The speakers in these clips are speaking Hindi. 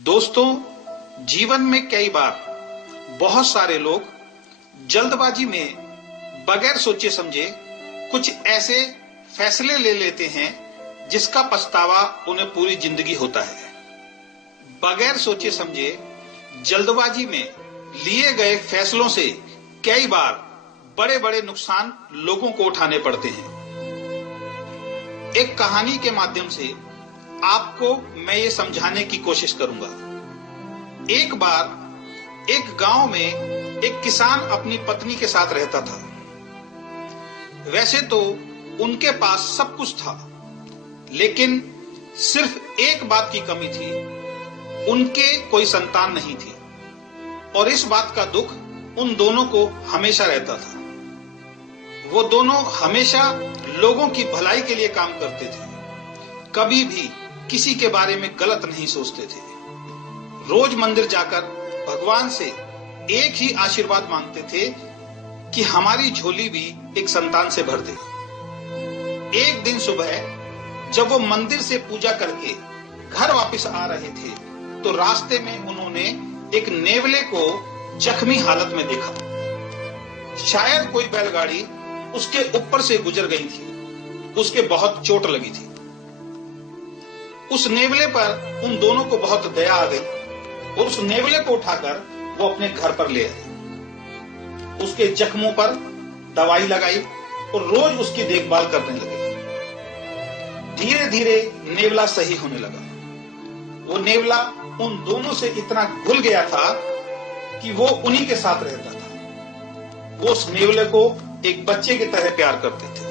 दोस्तों, जीवन में कई बार बहुत सारे लोग जल्दबाजी में बगैर सोचे समझे कुछ ऐसे फैसले ले लेते हैं जिसका पछतावा उन्हें पूरी जिंदगी होता है। बगैर सोचे समझे जल्दबाजी में लिए गए फैसलों से कई बार बड़े बड़े नुकसान लोगों को उठाने पड़ते हैं। एक कहानी के माध्यम से आपको मैं ये समझाने की कोशिश करूंगा। एक बार एक गांव में एक किसान अपनी पत्नी के साथ रहता था। वैसे तो उनके पास सब कुछ था, लेकिन सिर्फ एक बात की कमी थी, उनके कोई संतान नहीं थी। और इस बात का दुख उन दोनों को हमेशा रहता था। वो दोनों हमेशा लोगों की भलाई के लिए काम करते थे, कभी भी किसी के बारे में गलत नहीं सोचते थे। रोज मंदिर जाकर भगवान से एक ही आशीर्वाद मांगते थे कि हमारी झोली भी एक संतान से भर दे। एक दिन सुबह जब वो मंदिर से पूजा करके घर वापस आ रहे थे तो रास्ते में उन्होंने एक नेवले को जख्मी हालत में देखा। शायद कोई बैलगाड़ी उसके ऊपर से गुजर गई थी, उसके बहुत चोट लगी थी। उस नेवले पर उन दोनों को बहुत दया आ गई और उस नेवले को उठाकर वो अपने घर पर ले आए। उसके जख्मों पर दवाई लगाई और रोज उसकी देखभाल करने लगे। धीरे धीरे नेवला सही होने लगा। वो नेवला उन दोनों से इतना घुल गया था कि वो उन्हीं के साथ रहता था। वो उस नेवले को एक बच्चे की तरह प्यार करते थे।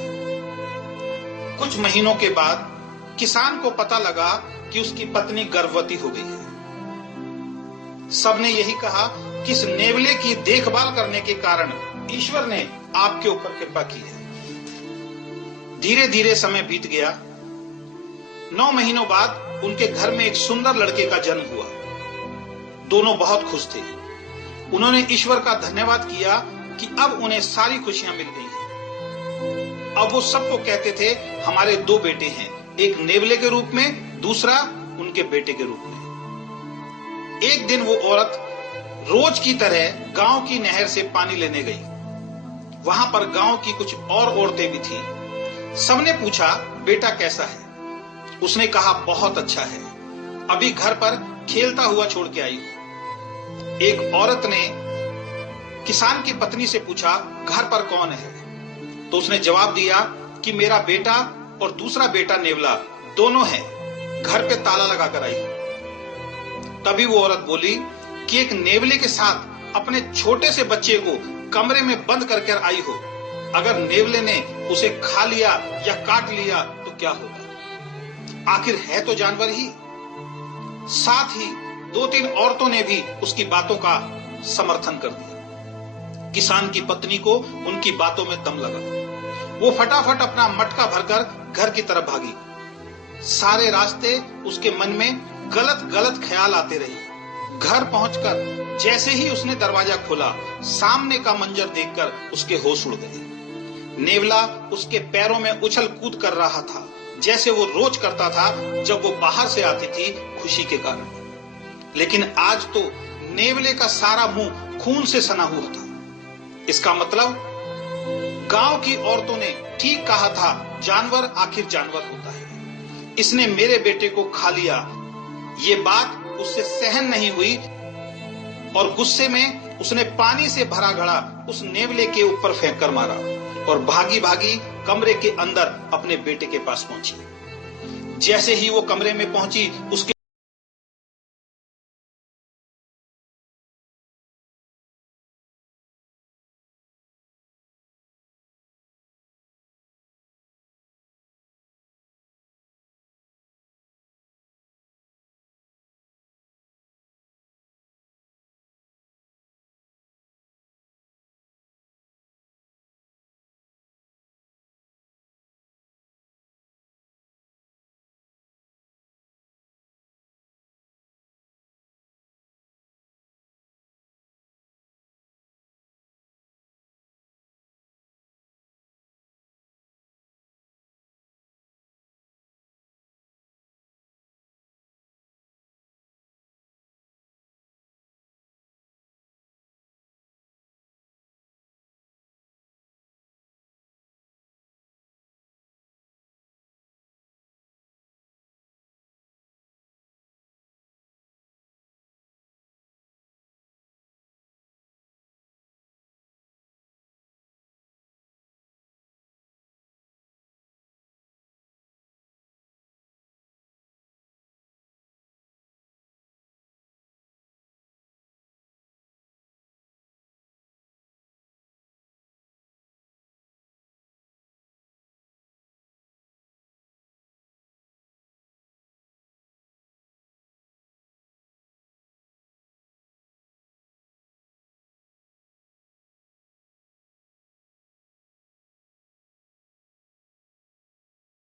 कुछ महीनों के बाद किसान को पता लगा कि उसकी पत्नी गर्भवती हो गई है। सबने यही कहा कि इस नेवले की देखभाल करने के कारण ईश्वर ने आपके ऊपर कृपा की है। धीरे धीरे समय बीत गया। 9 महीनों बाद उनके घर में एक सुंदर लड़के का जन्म हुआ। दोनों बहुत खुश थे। उन्होंने ईश्वर का धन्यवाद किया कि अब उन्हें सारी खुशियां मिल गई हैं। अब वो सबको कहते थे, हमारे 2 बेटे हैं, एक नेवले के रूप में, दूसरा उनके बेटे के रूप में। एक दिन वो औरत रोज की तरह गांव की नहर से पानी लेने गई। वहां पर गांव की कुछ और औरतें भी थीं। सबने पूछा, बेटा कैसा है? उसने कहा, बहुत अच्छा है, अभी घर पर खेलता हुआ छोड़ के आई हूं। एक औरत ने किसान की पत्नी से पूछा, घर पर कौन है? तो उसने जवाब दिया कि मेरा बेटा और दूसरा बेटा नेवला दोनों हैं, घर पे ताला लगाकर आई हूं। तभी वो औरत बोली कि एक नेवले के साथ अपने छोटे से बच्चे को कमरे में बंद करके आई हो, अगर नेवले ने उसे खा लिया या काट लिया तो क्या होगा? आखिर है तो जानवर ही। साथ ही 2-3 औरतों ने भी उसकी बातों का समर्थन कर दिया। किसान की पत्नी को उनकी बातों में दम लगा। वो फटाफट अपना मटका भरकर घर की तरफ भागी। सारे रास्ते उसके मन में गलत गलत ख्याल आते रहे। घर पहुंचकर जैसे ही उसने दरवाजा खोला, सामने का मंजर देखकर उसके होश उड़ गए। नेवला उसके पैरों में उछल कूद कर रहा था, जैसे वो रोज करता था जब वो बाहर से आती थी खुशी के कारण। लेकिन आज तो नेवले का सारा मुंह खून से सना हुआ था। इसका मतलब गांव की औरतों ने ठीक कहा था, जानवर आखिर जानवर होता है। इसने मेरे बेटे को खा लिया। ये बात उससे सहन नहीं हुई और गुस्से में उसने पानी से भरा घड़ा उस नेवले के ऊपर फेंक कर मारा और भागी भागी कमरे के अंदर अपने बेटे के पास पहुंची। जैसे ही वो कमरे में पहुंची, उसके